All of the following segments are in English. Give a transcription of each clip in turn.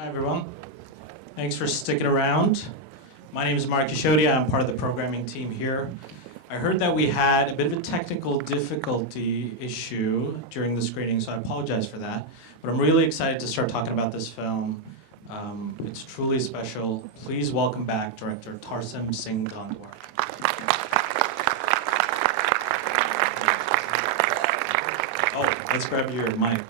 Hi, everyone. Thanks for sticking around. My name is Mark Yashodia. I'm part of the programming team here. I heard that we had a bit of a technical difficulty issue during the screening, so I apologize for that. But I'm really excited to start talking about this film. It's truly special. Please welcome back director Tarsem Singh Dhandwar. Oh, let's grab your mic.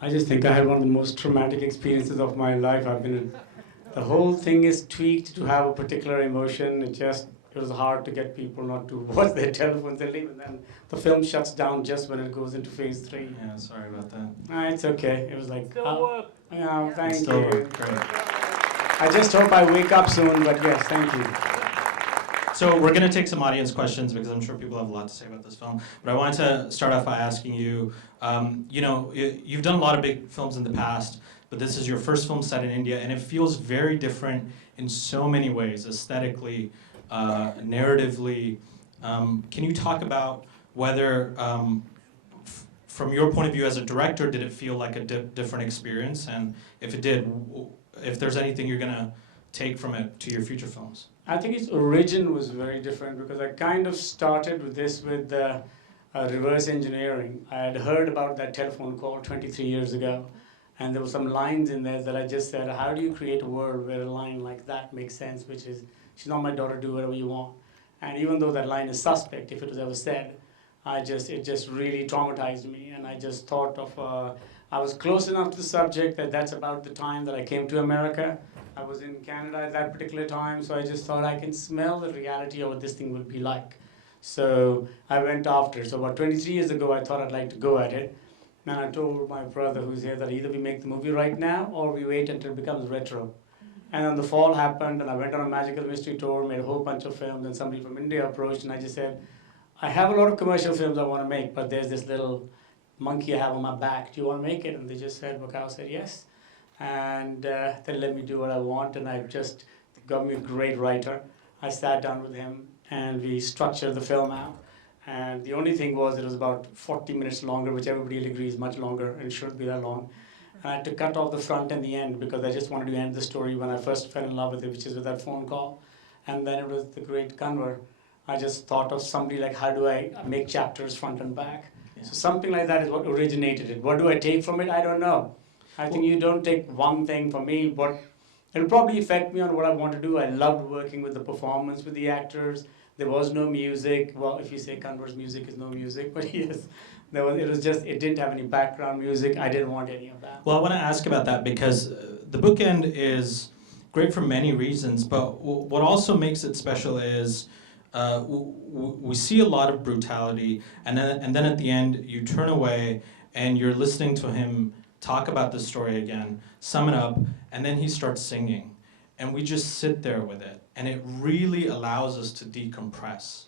I just think I had one of the most traumatic experiences of my life. The whole thing is tweaked to have a particular emotion. It was hard to get people not to watch their telephones and leave, and then the film shuts down just when it goes into phase 3. Yeah, sorry about that. It's okay. It was like, It's thank still you. great. I just hope I wake up soon, but yes, thank you. So we're going to take some audience questions because I'm sure people have a lot to say about this film. But I wanted to start off by asking you, you've done a lot of big films in the past, but this is your first film set in India, and it feels very different in so many ways, aesthetically, narratively. Can you talk about whether, from your point of view as a director, did it feel like a different experience? And if it did, if there's anything you're going to take from it to your future films? I think its origin was very different because I kind of started with this with reverse engineering. I had heard about that telephone call 23 years ago, and there were some lines in there that I just said, how do you create a world where a line like that makes sense, which is, she's not my daughter, do whatever you want. And even though that line is suspect, if it was ever said, it just really traumatized me, and I just thought of, I was close enough to the subject that's about the time that I came to America. I was in Canada at that particular time, so I just thought I can smell the reality of what this thing would be like. So I went after. So about 23 years ago, I thought I'd like to go at it. And I told my brother who's here that either we make the movie right now or we wait until it becomes retro. And then the fall happened, and I went on a magical mystery tour, made a whole bunch of films, and somebody from India approached, and I just said, I have a lot of commercial films I want to make, but there's this little monkey I have on my back. Do you want to make it? And they just said, Macau said yes. And they let me do what I want, and they got me a great writer. I sat down with him, and we structured the film out. And the only thing was it was about 40 minutes longer, which everybody will agree is much longer, and it shouldn't be that long. And I had to cut off the front and the end because I just wanted to end the story when I first fell in love with it, which is with that phone call. And then it was the great Kanwar. I just thought of somebody like, how do I make chapters front and back? Yeah. So something like that is what originated it. What do I take from it? I don't know. I think you don't take one thing from me, but it'll probably affect me on what I want to do. I loved working with the performance, with the actors. There was no music. Well, if you say Kanwar's music is no music, but yes, it didn't have any background music. I didn't want any of that. Well, I want to ask about that because the bookend is great for many reasons, but what also makes it special is we see a lot of brutality, and then at the end you turn away and you're listening to him talk about the story again, sum it up, and then he starts singing. And we just sit there with it. And it really allows us to decompress.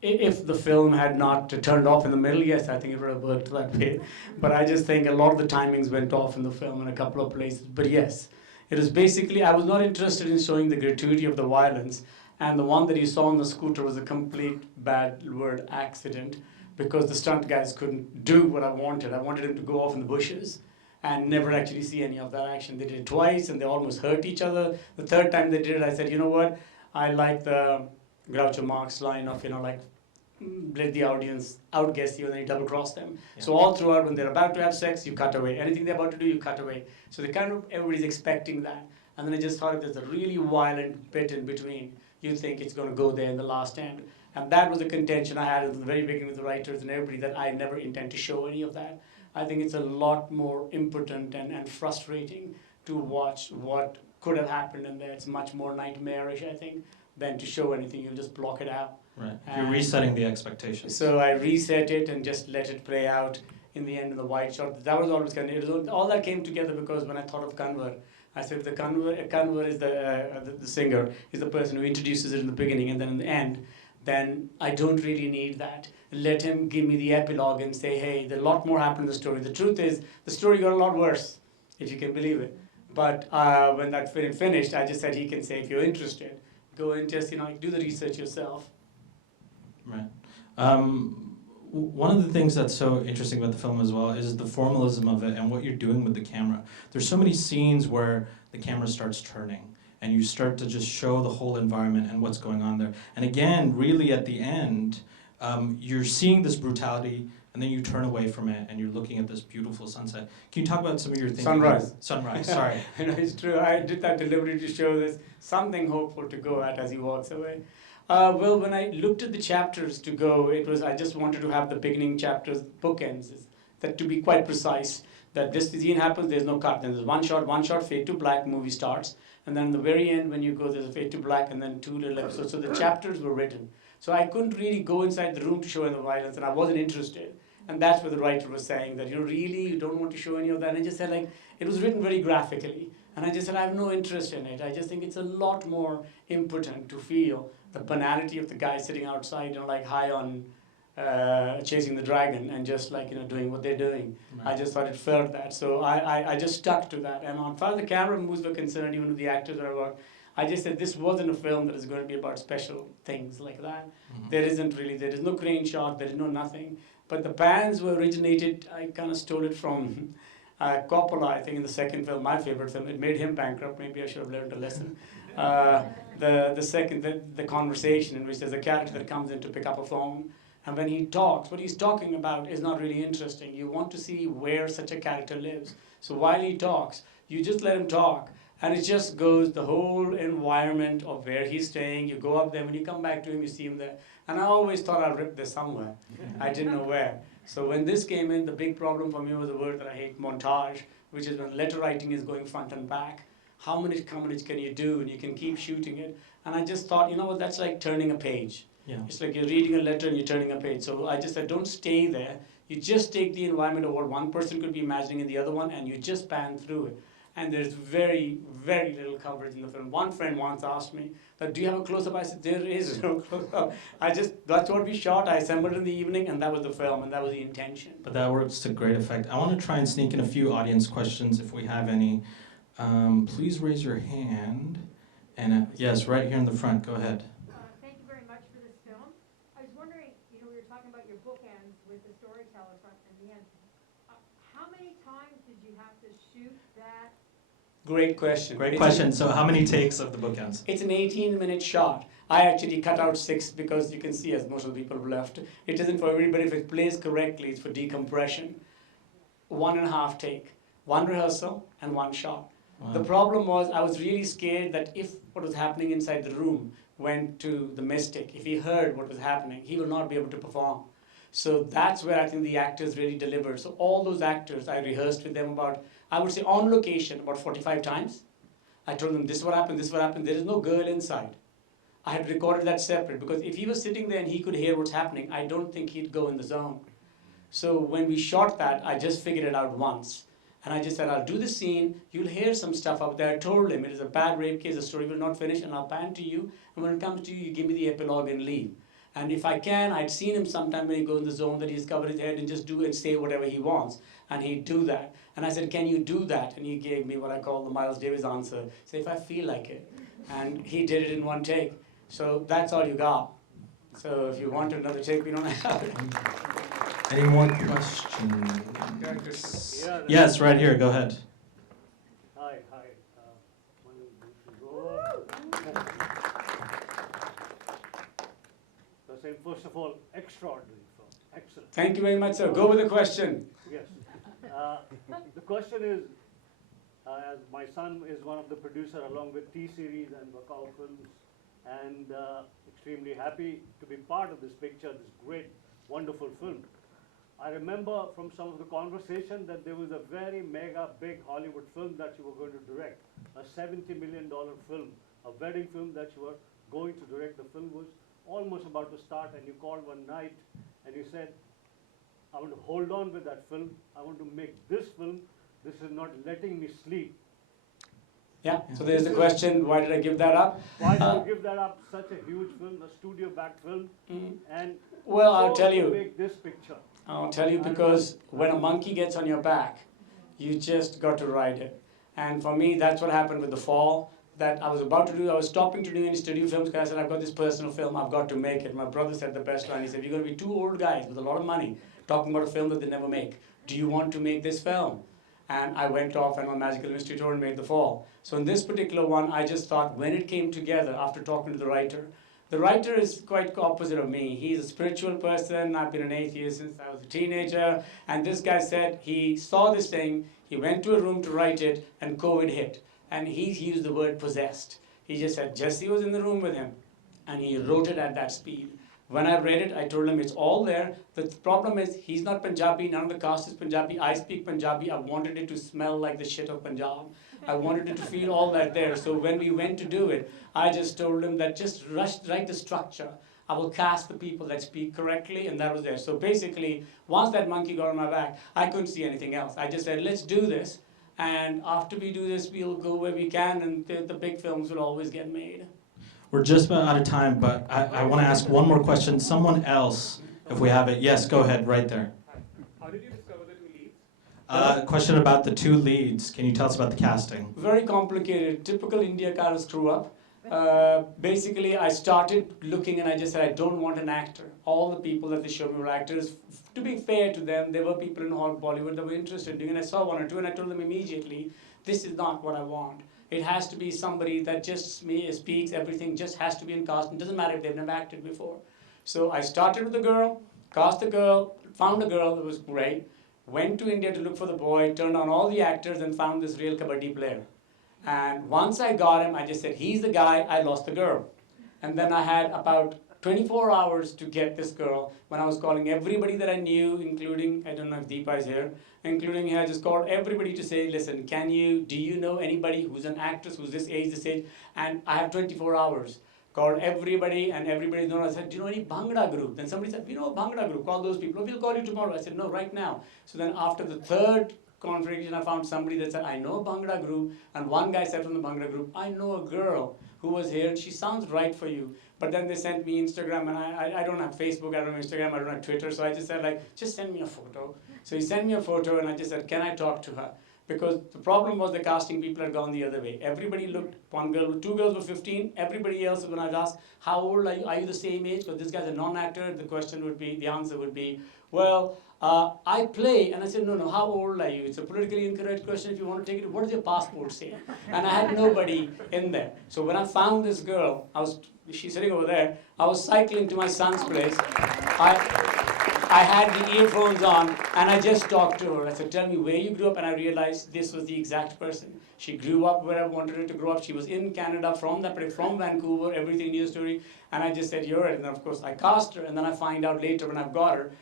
If the film had not turned off in the middle, yes, I think it would have worked that way. But I just think a lot of the timings went off in the film in a couple of places. But yes, it was basically, I was not interested in showing the gratuity of the violence. And the one that you saw on the scooter was a complete bad word accident because the stunt guys couldn't do what I wanted. I wanted him to go off in the bushes and never actually see any of that action. They did it twice, and they almost hurt each other. The third time they did it, I said, you know what? I like the Groucho Marx line of, let the audience outguess you, and then you double-cross them. Yeah. So all throughout, when they're about to have sex, you cut away. Anything they're about to do, you cut away. So everybody's expecting that. And then I just thought if there's a really violent bit in between, you think it's going to go there in the last end. And that was the contention I had at the very beginning with the writers and everybody, that I never intend to show any of that. I think it's a lot more impotent and frustrating to watch what could have happened in there. It's much more nightmarish, I think, than to show anything. You'll just block it out. Right. You're resetting the expectations. So I reset it and just let it play out in the end in the wide shot. That was always all that came together because when I thought of Kanwar, I said the Kanwar is the singer, is the person who introduces it in the beginning, and then in the end, then I don't really need that. Let him give me the epilogue and say, hey, there's a lot more happened in the story. The truth is, the story got a lot worse, if you can believe it. But when that finished, I just said he can say, if you're interested, go and just, do the research yourself. Right. one of the things that's so interesting about the film as well is the formalism of it and what you're doing with the camera. There's so many scenes where the camera starts turning and you start to just show the whole environment and what's going on there. And again, really at the end, you're seeing this brutality and then you turn away from it and you're looking at this beautiful sunset. Can you talk about some of your thinking? Sunrise. Sunrise, sorry. You know, it's true. I did that deliberately to show there's something hopeful to go at as he walks away. Well, when I looked at the chapters to go, I just wanted to have the beginning chapters, bookends, that to be quite precise, that this scene happens, there's no cut. Then there's one shot, fade to black, movie starts. And then at the very end, when you go, there's a fade to black and then 2 little episodes. So the chapters were written. So I couldn't really go inside the room to show any violence, and I wasn't interested. And that's what the writer was saying, that really, you don't want to show any of that. And I just said, it was written very graphically. And I just said, I have no interest in it. I just think it's a lot more impotent to feel the banality of the guy sitting outside, high on chasing the dragon and just doing what they're doing. Right. I just thought it felt that. So I just stuck to that. And as far as the camera moves were concerned, even with the actors that I worked, I just said this wasn't a film that is going to be about special things like that. Mm-hmm. There is no crane shot, there is no nothing. But the pans were originated, I kind of stole it from Coppola, I think in the second film, my favorite film. It made him bankrupt, maybe I should have learned a lesson. The conversation in which there's a character that comes in to pick up a phone, and when he talks, what he's talking about is not really interesting. You want to see where such a character lives. So while he talks, you just let him talk, and it just goes the whole environment of where he's staying. You go up there, when you come back to him, you see him there. And I always thought I'd rip this somewhere. I didn't know where. So when this came in, the big problem for me was a word that I hate, montage, which is when letter writing is going front and back. How many can you do? And you can keep shooting it. And I just thought, that's like turning a page. Yeah. It's like you're reading a letter and you're turning a page. So I just said, don't stay there. You just take the environment of what one person could be imagining in the other one, and you just pan through it. And there's very, very little coverage in the film. One friend once asked me, do you have a close-up? I said, there is no close-up. That's what we shot. I assembled in the evening, and that was the film, and that was the intention. But that works to great effect. I want to try and sneak in a few audience questions if we have any. Please raise your hand. And yes, right here in the front. Go ahead. Thank you very much for this film. I was wondering, we were talking about your bookends with the storyteller front and the end. How many times did you have to shoot that? Great question. Great question. So how many takes of the bookends? It's an 18-minute shot. I actually cut out 6 because you can see, as most of the people have left, it isn't for everybody. If it plays correctly, it's for decompression. 1.5 take. 1 rehearsal and 1 shot. Wow. The problem was I was really scared that if what was happening inside the room went to the mystic, if he heard what was happening, he will not be able to perform. So that's where I think the actors really delivered. So all those actors, I rehearsed with them about, I would say on location, about 45 times. I told them, this is what happened, this is what happened. There is no girl inside. I had recorded that separate, because if he was sitting there and he could hear what's happening, I don't think he'd go in the zone. So when we shot that, I just figured it out once. And I just said, I'll do the scene, you'll hear some stuff up there. I told him, it is a bad rape case, the story will not finish, and I'll pan to you, and when it comes to you, you give me the epilogue and leave. And if I can, I'd seen him sometime when he goes in the zone that he's covered his head and just do and say whatever he wants. And he'd do that. And I said, can you do that? And he gave me what I call the Miles Davis answer. Say, if I feel like it. And he did it in 1 take. So that's all you got. So if you want another take, we don't have it. Any more questions? Yes, right here. Go ahead. Hi. First of all, extraordinary film. Excellent. Thank you very much, sir. Go with the question. Yes. The question is, as my son is one of the producers along with T-Series and Wakao Films, and extremely happy to be part of this picture, this great, wonderful film. I remember from some of the conversation that there was a very mega big Hollywood film that you were going to direct, a $70 million film, a wedding film that you were going to direct. The film was almost about to start, and you called one night and you said, I want to hold on with that film. I want to make this film. This is not letting me sleep. Yeah, so there's the question, why did I give that up? Why did you give that up? Such a huge film, a studio-backed film, and well, I'll tell you. Make this picture. I'll tell you, because when a monkey gets on your back, you just got to ride it. And for me, that's what happened with The Fall. that I was about to do. I was stopping to do any studio films because I said, I've got this personal film, I've got to make it. My brother said the best line. He said, you're going to be two old guys with a lot of money talking about a film that they never make. Do you want to make this film? And I went off and my magical mystery tour and made The Fall. So in this particular one, I just thought when it came together after talking to the writer is quite opposite of me. He's a spiritual person. I've been an atheist since I was a teenager. And this guy said he saw this thing, he went to a room to write it, and COVID hit. And he used the word possessed. He just said Jassi was in the room with him, and he wrote it at that speed. When I read it, I told him it's all there. The problem is he's not Punjabi, none of the cast is Punjabi, I speak Punjabi. I wanted it to smell like the shit of Punjab. I wanted it to feel all that there. So when we went to do it, I just told him that just write the structure. I will cast the people that speak correctly, and that was there. So basically, once that monkey got on my back, I couldn't see anything else. I just said, let's do this. And after we do this, we'll go where we can, and the big films will always get made. We're just about out of time, but I want to ask one more question. Someone else, if we have it. Yes, go ahead, right there. How did you discover the two leads? Question about the two leads. Can you tell us about the casting? Very complicated, typical India kind of screw up. Basically, I started looking and I just said, I don't want an actor. All the people that they showed me were actors. To be fair to them, there were people in Bollywood that were interested in doing it. And I saw one or two and I told them immediately, this is not what I want. It has to be somebody that just speaks everything, just has to be in casting. Doesn't matter if they've never acted before. So I started with a girl, cast a girl, found a girl that was great, went to India to look for the boy, turned on all the actors and found this real kabaddi player. And once I got him, I just said, he's the guy, I lost the girl. And then I had about 24 hours to get this girl when I was calling everybody that I knew, including, I don't know if Deepa is here, including her, I just called everybody to say, listen, do you know anybody who's an actress, who's this age, and I have 24 hours. Called everybody, and everybody known. I said, do you know any Bhangra group? Then somebody said, we know a Bhangra group, call those people. Oh, we'll call you tomorrow. I said, no, right now. So then after the third configuration, I found somebody that said, I know a Bhangra group, and one guy said from the Bhangra group, I know a girl who was here, and she sounds right for you. But then they sent me Instagram, and I don't have Facebook, I don't have Instagram, I don't have Twitter, so I just said, like, just send me a photo. So he sent me a photo, and I just said, can I talk to her? Because the problem was the casting people had gone the other way. Everybody looked, two girls were 15, everybody else, when I was asked, how old are you the same age? Because this guy's a non-actor, the answer would be, well, I play, and I said, no, how old are you? It's a politically incorrect question. If you want to take it, what does your passport say? And I had nobody in there. So when I found this girl, she's sitting over there, I was cycling to my son's place. I had the earphones on, and I just talked to her. I said, tell me where you grew up, and I realized this was the exact person. She grew up where I wanted her to grow up. She was in Canada, from Vancouver, everything knew the story. And I just said, you're it. And then, of course, I cast her, and then I find out later when I've got her,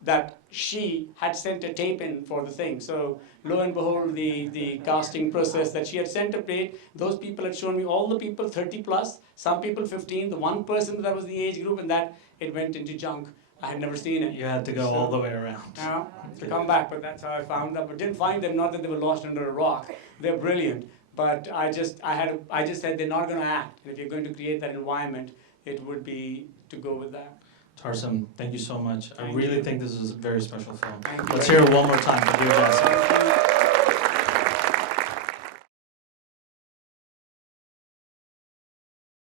that she had sent a tape in for the thing. So lo and behold, the casting process that she had sent a tape, those people had shown me all the people 30 plus, some people 15, the one person that was the age group, and that it went into junk. I had never seen it. You had to go all the way around. To come back, but that's how I found them. But didn't find them, not that they were lost under a rock. They're brilliant. But I just said they're not going to act. And if you're going to create that environment, it would be to go with that. Tarsem, thank you so much. I really think this is a very special film. Thank you. Let's hear it one more time for Dear Jassi.